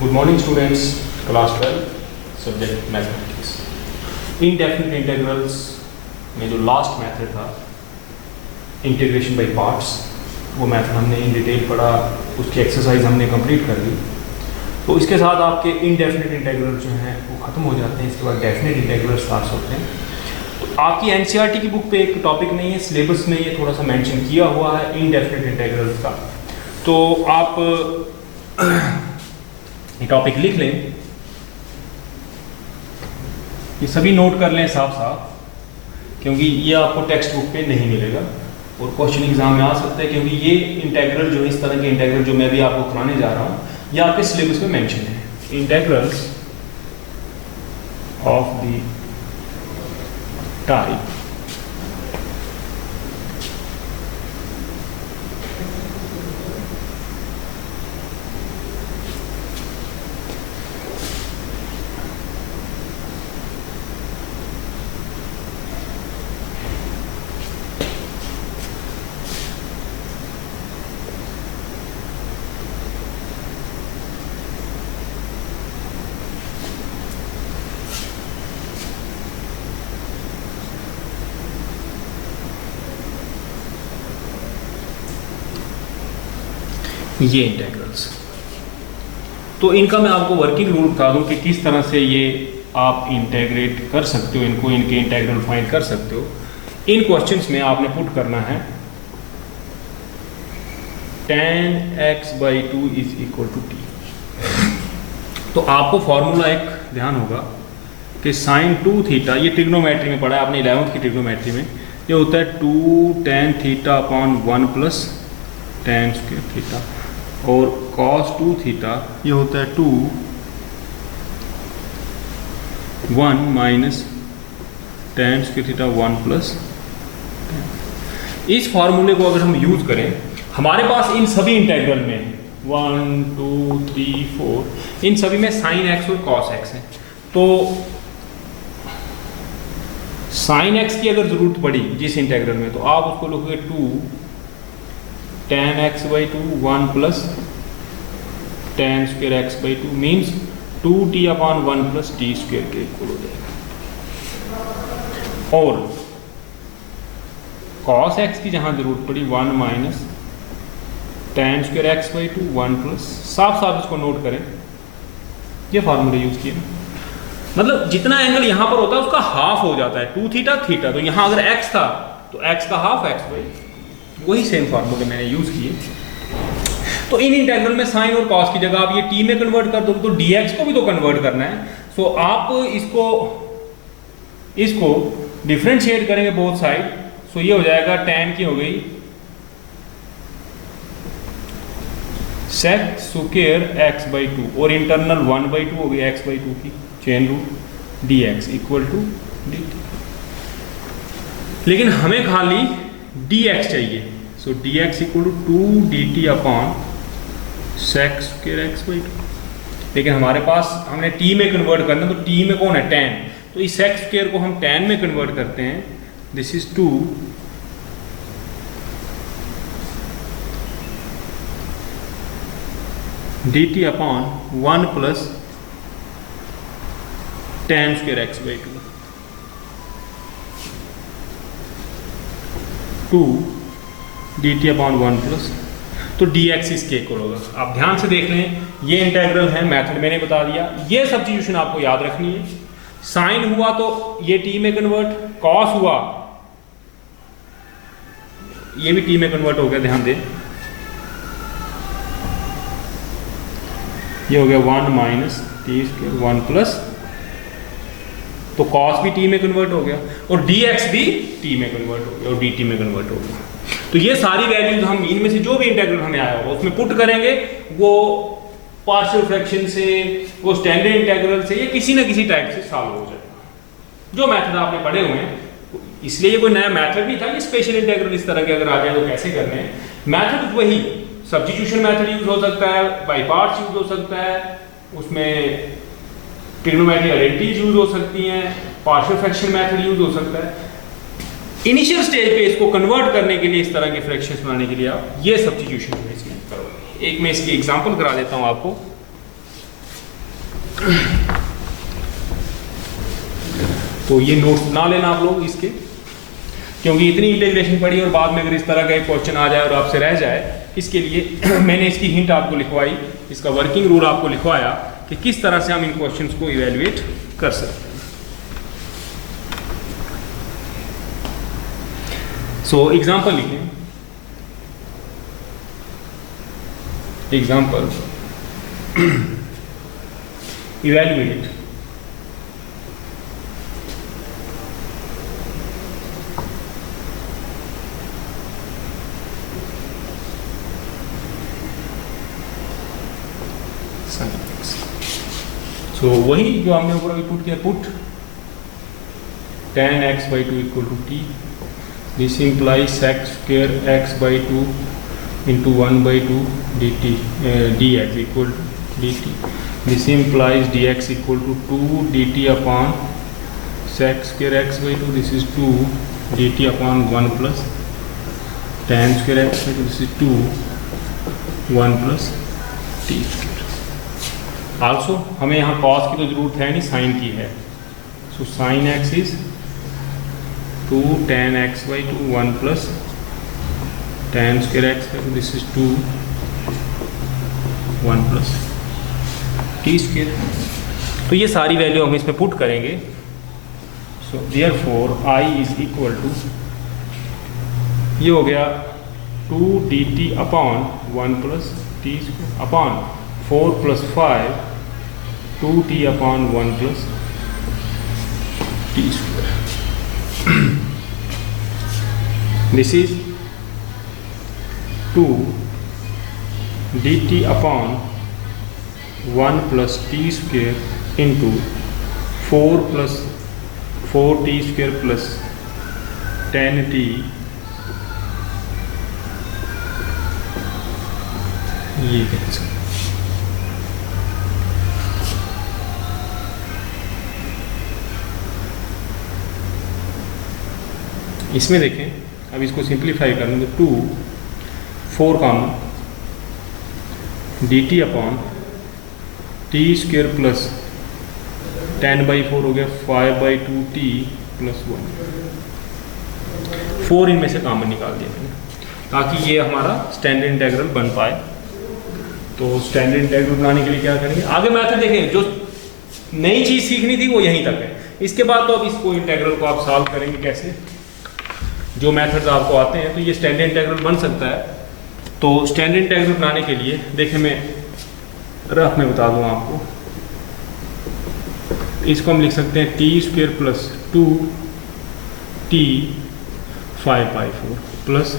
Good morning students, class 12 subject mathematics. Indefinite integrals में जो last method था integration by parts, वो method हमने इन डिटेल पढ़ा, उसकी एक्सरसाइज हमने कंप्लीट कर ली। तो इसके साथ आपके इनडेफिनिट इंटीग्रल जो हैं वो ख़त्म हो जाते हैं। इसके बाद डेफिनिट इंटीग्रल स्टार्ट होते हैं। तो आपकी एनसीईआरटी की बुक पे एक टॉपिक नहीं है, सिलेबस में ये थोड़ा सा मेंशन किया हुआ है इनडेफिनिट इंटीग्रल्स का। तो आप ये टॉपिक लिख लें, ये सभी नोट कर लें साफ साफ, क्योंकि ये आपको टेक्स्ट बुक पे नहीं मिलेगा और क्वेश्चन एग्जाम में आ सकता है। क्योंकि ये इंटीग्रल जो है, इस तरह के इंटीग्रल जो मैं भी आपको कराने जा रहा हूँ, ये आपके सिलेबस में मेंशन है। इंटीग्रल्स ऑफ द टाइप ये इंटीग्रल्स, तो इनका मैं आपको वर्किंग रूल बता दूं कि किस तरह से ये आप इंटीग्रेट कर सकते हो, इनको इनके इंटीग्रल फाइंड कर सकते हो। इन क्वेश्चंस में आपने पुट करना है tan x/2 = t। तो आपको फॉर्मूला एक ध्यान होगा कि sin 2 थीटा, ये ट्रिग्नोमेट्री में पढ़ा है आपने 11th की ट्रिग्नोमेट्री में, ये होता है 2 tan θ/1 + tan स्क्वायर थीटा, और cos 2 थीटा ये होता है 2 1 - tan स्क्वायर थीटा 1 +। इस फार्मूले को अगर हम यूज करें, हमारे पास इन सभी इंटीग्रल में 1 2 3 4 इन सभी में sin x और cos x है। तो sin x की अगर जरूरत पड़ी जिस इंटीग्रल में, तो आप उसको लिखोगे 2 tan x/2 1 + tan square x/2 means 2t/1 + t square के इक्वल हो जाएगा। और cos x की जहां जरूरत पड़ी 1 - tan स्क्वायर x/2 1 +, साफ साफ इसको नोट करें, ये फार्मूले यूज किए। मतलब जितना एंगल यहां पर होता है उसका हाफ हो जाता है 2 थीटा थीटा। तो यहां अगर x था तो x का हाफ x/, वही सेम फार्मूले मैंने यूज किए। तो इन इंटीग्रल में साइन और कॉस की जगह आप ये t में कन्वर्ट कर दो, तो dx को भी तो कन्वर्ट करना है। सो आप इसको डिफरेंशिएट करेंगे बोथ साइड। सो ये हो जाएगा tan की हो गई sec स्क्वायर x/2 और इंटरनल 1/2 हो गई x/2 की चेन रूट dx = dt। लेकिन हमें खाली dx चाहिए। सो dx = 2 dt/sec स्क्वायर x/2। लेकिन हमारे पास हमने t में कन्वर्ट करना, तो t में कौन है tan, तो इस sec स्क्वायर को हम tan में कन्वर्ट करते हैं। This is 2 dt/1 + tan square x/2 2 dt/1 +, तो dx इसके इक्वल होगा। आप ध्यान से देख लें, ये इंटीग्रल है, मेथड मैंने बता दिया। ये सब्स्टिट्यूशन आपको याद रखनी है। साइन हुआ तो ये t में कन्वर्ट, कॉस हुआ ये भी t में कन्वर्ट हो गया, ध्यान दें। ये हो गया 1 - t स्क्वायर 1 +, तो cos भी t में कन्वर्ट हो गया और dx भी t में कन्वर्ट हो गया और dt में कन्वर्ट हो गया। तो ये सारी वैल्यूज हम इनमें से जो भी इंटीग्रल हमें आया होगा उसमें पुट करेंगे, वो पार्शियल फ्रैक्शन से, वो स्टैंडर्ड इंटीग्रल से, ये किसी ना किसी टाइप से सॉल्व हो जाएगा। जो मेथड आपने पढ़े हुए हैं, इसलिए ये कोई नया मेथड नहीं था। ये स्पेशल इंटीग्रल इस तरह के अगर आ जाए तो कैसे करने हैं, मेथड वही सब्स्टिट्यूशन मेथड यूज हो सकता है, बाय पार्ट्स यूज हो सकता है, उसमें ट्रिग्नोमेट्रिक आइडेंटिटीज यूज हो सकती हैं, पार्शियल फ्रैक्शन मेथड यूज हो सकता है। इनिशियल स्टेज पे इसको कन्वर्ट करने के लिए, इस तरह के फ्रैक्शंस बनाने के लिए आप ये सब्स्टिट्यूशन इसमें करोगे। एक मैं इसकी एग्जांपल करा देता हूं आपको। तो ये नोट्स ना लेना आप लोग इसके, क्योंकि इतनी इंटीग्रेशन पड़ी और बाद में अगर इस तरह का एक क्वेश्चन आ जाए और आपसे रह जाए, इसके लिए मैंने इसकी हिंट आपको लिखवाई, इसका वर्किंग रूल आपको लिखवाया कि किस तरह से हम इन क्वेश्चंस को इवेल्युएट कर सकते हैं। सो एग्जांपल लिखें, एग्जांपल इवेल्युएट सो वही जो हमने ऊपर पुट किया, put tan x by 2 equal to t, this implies sec square x by 2 into 1 by 2 dt dx equal to dt, this implies dx equal to 2 dt upon sec square x by 2, this is 2 dt upon 1 plus tan square x by 2, this is 2 1 plus t square। Also हमें यहाँ cos की तो जरूरत है नहीं, sign की है। So sine x is 2 tan x by 2 1 plus tan square x by 2, this is 2 1 plus t square। तो ये सारी वैल्यू हम इसमें पुट करेंगे। So therefore I is equal to, ये हो गया 2 dt upon 1 plus t square upon 4 plus 5 2t upon 1 plus t square। This is 2 dt upon 1 plus t square into 4 plus 4t square plus 10t, ये कैसे इसमें देखें, अब इसको simplify कर लेंगे, 2 4 common D T upon T square plus 10/4 हो गया 5/2t प्लस 1, 4 इनमें से कॉमन निकाल दिया मैंने ताकि ये हमारा स्टैंडर्ड इंटीग्रल बन पाए। तो स्टैंडर्ड इंटीग्रल बनाने के लिए क्या करेंगे, आगे मैथड देखेंगे, जो नई चीज़ सीखनी थी वो यहीं तक है। इसके बाद तो अब इसको इंटीग्रल को आप सॉल्व करेंगे कैसे, जो मेथड्स आपको आते हैं, तो ये स्टैंडर्ड इंटीग्रल बन सकता है। तो स्टैंडर्ड इंटीग्रल बनाने के लिए देखिए, मैं रफ में बता दूं आपको, इसको हम लिख सकते हैं T square plus 2t 5/4 plus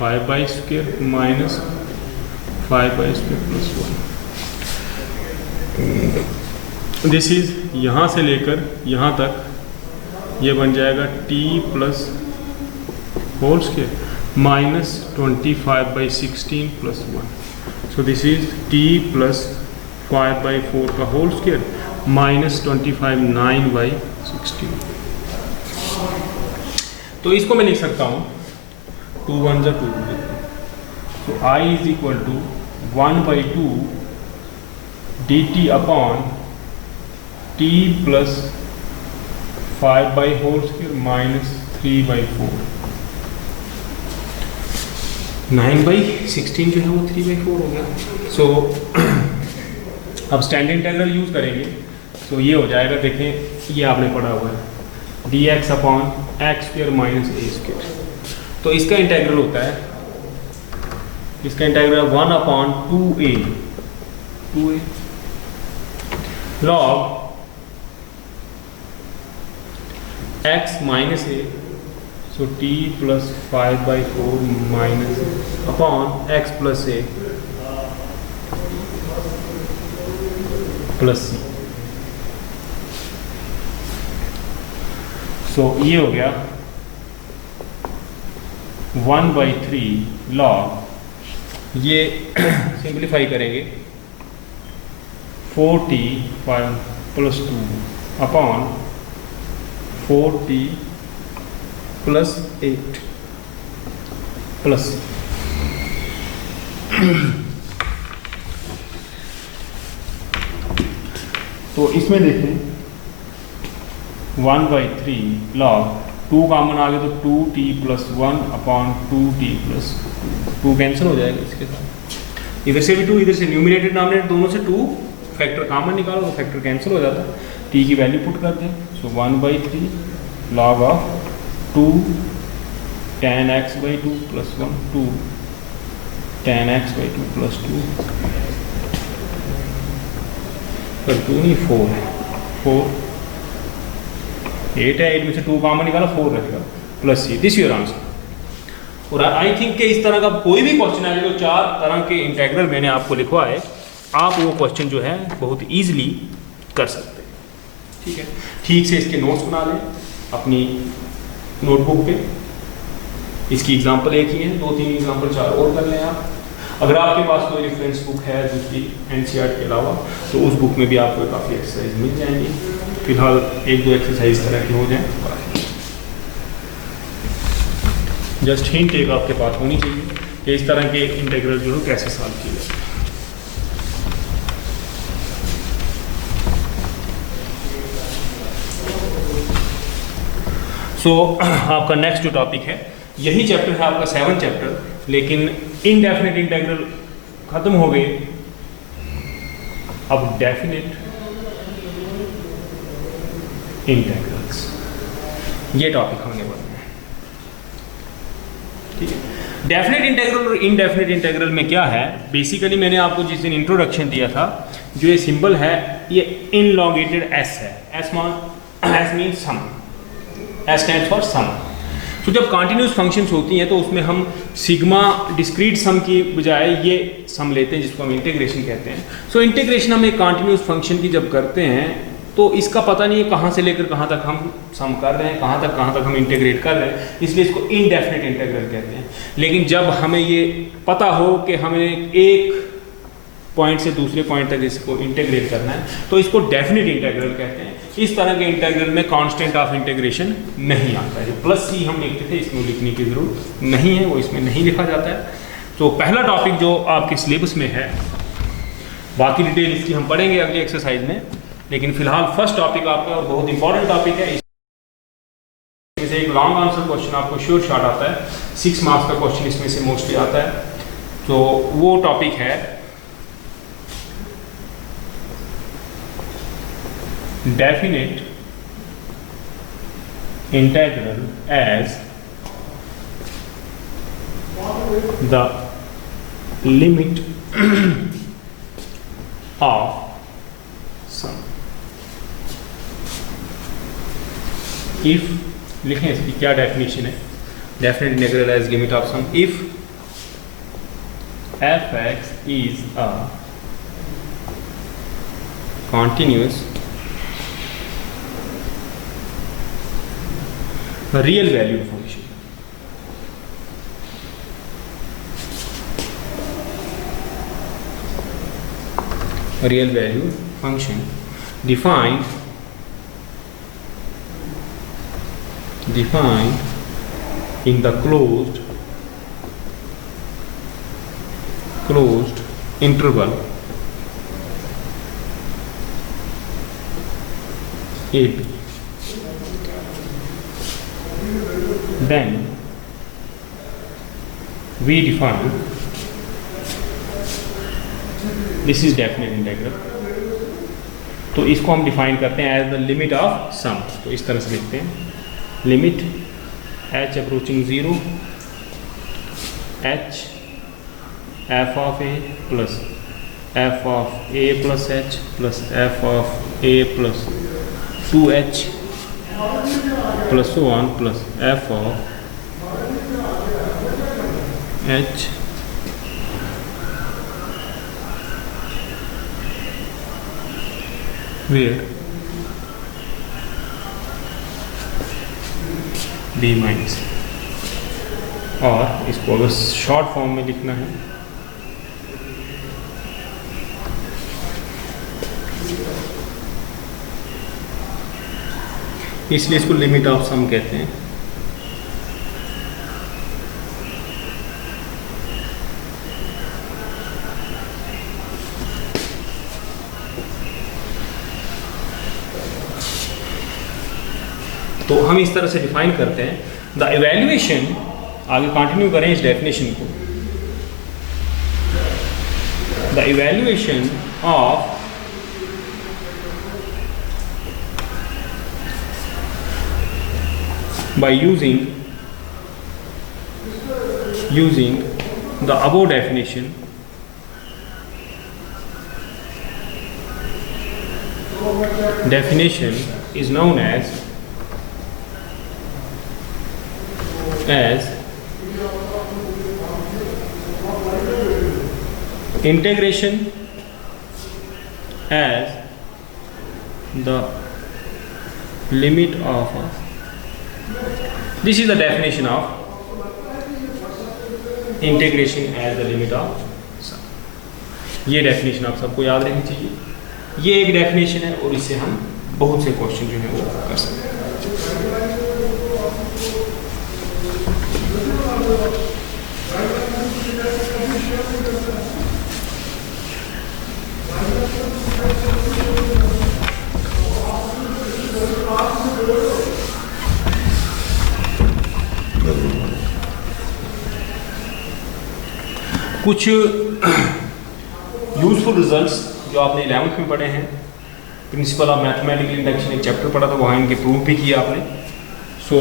5/² minus 5/² plus 1। This is यहाँ से लेकर यहाँ तक ये बन जाएगा t plus whole square minus 25/16 plus 1। So this is t plus 5/4 का होल स्क्वायर माइनस 25 9/16। तो इसको मैं लिख सकता हूँ 2 1 जा 2। तो I is equal to 1/2 dt upon t plus 5/² minus 3/4, 9/16 जो है वो 3/4 हो गया। सो अब स्टैंडर्ड इंटीग्रल यूज़ करेंगे, तो ये हो जाएगा, देखें ये आपने पढ़ा हुआ है dx upon x² minus a²। तो इसका इंटीग्रल होता है, इसका integral 1 upon 2a log x minus a, so t plus 5/4 minus upon x plus a plus c। सो ये हो गया 1/3 लॉग, ये सिंप्लीफाई करेंगे 4t 5 plus 2 upon 4t plus 8 plus तो इसमें देखें 1/3 log 2 कॉमन आ गया तो 2t + 1/2t + 2 कैंसिल हो जाएगा इसके साथ। इधर से भी 2, इधर से न्यूमरेटर डिनोमिनेटर दोनों से 2 फैक्टर कॉमन निकालो तो फैक्टर कैंसिल हो जाता है। t की वैल्यू पुट कर दें, सो 1/3 log of 2 tan x/2 + 1 2 tan x/2 + 2 पर 2 नहीं 4 है, 4 8 है, 8 में से 2 कॉमन निकाला 4 रहेगा plus c, this your answer. और आई थिंक कि इस तरह का कोई भी क्वेश्चन आए जो 4 तरह के इंटेग्रल मैंने आपको लिखवाए, आप वो क्वेश्चन जो है बहुत ईजिली कर सकते हैं। ठीक है, ठीक से इसके नोट्स बना लें अपनी नोटबुक पे। इसकी एग्जांपल एक ही है, 2-3 एग्जांपल 4 और कर लें आप। अगर आपके पास कोई रेफरेंस बुक है दूसरी एनसीईआरटी के अलावा तो उस बुक में भी आपको काफ़ी एक्सरसाइज मिल जाएंगी। फिलहाल 1-2 एक्सरसाइज तरह की हो जाए, जस्ट हिंट एक आपके पास होनी चाहिए कि इस तरह के इंटीग्रल जो है कैसे सॉल्व किए जाए। सो आपका नेक्स्ट जो टॉपिक है, यही चैप्टर है आपका 7th चैप्टर, लेकिन इनडेफिनेट इंटीग्रल खत्म हो गए, अब डेफिनेट इंटीग्रल्स ये टॉपिक हमने पढ़ना है। ठीक है, डेफिनेट इंटीग्रल और इनडेफिनेट इंटीग्रल में क्या है, बेसिकली मैंने आपको जिस दिन इंट्रोडक्शन दिया था, जो ये सिंबल है ये इनलॉन्गेटेड एस है। S mean sum, S stands for sum. तो जब कॉन्टिन्यूस फंक्शंस होती हैं तो उसमें हम सिग्मा डिस्क्रीट सम की बजाय ये सम लेते हैं जिसको हम इंटीग्रेशन कहते हैं। सो इंटीग्रेशन हम एक कॉन्टिन्यूस फंक्शन की जब करते हैं तो इसका पता नहीं है कहाँ से लेकर कहाँ तक हम सम कर रहे हैं, कहाँ तक हम इंटीग्रेट कर रहे हैं, इसलिए इसको इनडेफिनेट इंटीग्रल कहते हैं। लेकिन जब हमें ये पता हो कि हमें एक पॉइंट से दूसरे पॉइंट तक इसको इंटीग्रेट करना है तो इसको डेफिनेट इंटीग्रल कहते हैं। इस तरह के इंटीग्रल में कांस्टेंट ऑफ इंटीग्रेशन नहीं आता है। जो प्लस सी हम लिखते थे इसमें लिखने की जरूरत नहीं है, वो इसमें नहीं लिखा जाता है। तो पहला टॉपिक जो आपके सिलेबस में है, बाकी डिटेल इसकी हम पढ़ेंगे अगली एक्सरसाइज में, लेकिन फिलहाल फर्स्ट टॉपिक आपका और बहुत इंपॉर्टेंट टॉपिक है। इसमें से एक लॉन्ग आंसर क्वेश्चन आपको श्योर शॉट आता है, 6 मार्क्स का क्वेश्चन इसमें से मोस्टली आता है। तो वो टॉपिक है definite integral as the limit of sum। if लिखें इसकी क्या डेफिनेशन है, definite integral as limit of sum if f(x) is a continuous real valued function, real valued function defined in the closed interval ab, then we define this is definite integral। तो इसको हम define करते हैं as the limit of some. तो इस तरह से लिखते हैं, limit h approaching 0 h f of a plus f of a plus h plus f of a plus 2h plus 1 plus f of h where d minus. और इसको अगर short form में लिखना है इसलिए इसको लिमिट ऑफ सम कहते हैं। तो हम इस तरह से डिफाइन करते हैं द इवैल्यूएशन, आगे कंटिन्यू करें इस डेफिनेशन को, the evaluation of by using the above definition is known as integration as the limit of this is the definition of integration as the limit of sum. ये definition आप सबको याद रखनी चाहिए, ये एक डेफिनेशन है और इससे हम बहुत से क्वेश्चन जो है वो कर सकते हैं। कुछ यूजफुल रिजल्ट्स जो आपने 11th में पढ़े हैं, प्रिंसिपल ऑफ मैथमेटिकल इंडक्शन एक चैप्टर पढ़ा था, वहाँ इनके प्रूफ भी किया आपने। सो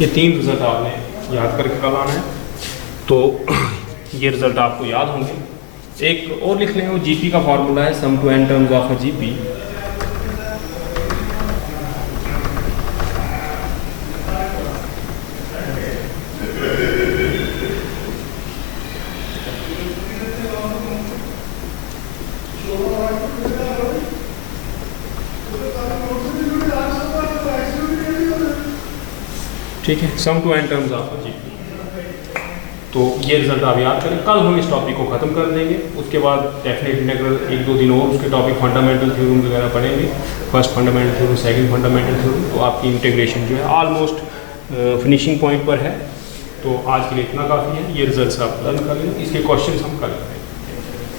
ये 3 रिजल्ट आपने याद करके कल आना है, तो ये रिजल्ट आपको याद होंगे। एक और लिख लें, वो जीपी का फॉर्मूला है sum to n terms of a GP. ठीक है, sum to n terms of GP. तो ये रिजल्ट आप याद करें। कल हम इस टॉपिक को ख़त्म कर देंगे, उसके बाद डेफिनेट इंटीग्रल 1-2 दिन और उसके टॉपिक फंडामेंटल थ्योरम वगैरह पढ़ेंगे, first fundamental theorem, second fundamental theorem. तो आपकी इंटीग्रेशन जो है ऑलमोस्ट फिनिशिंग पॉइंट पर है। तो आज के लिए इतना काफ़ी है, ये रिजल्ट्स आप लर्न कर लें, इसके क्वेश्चन हम कल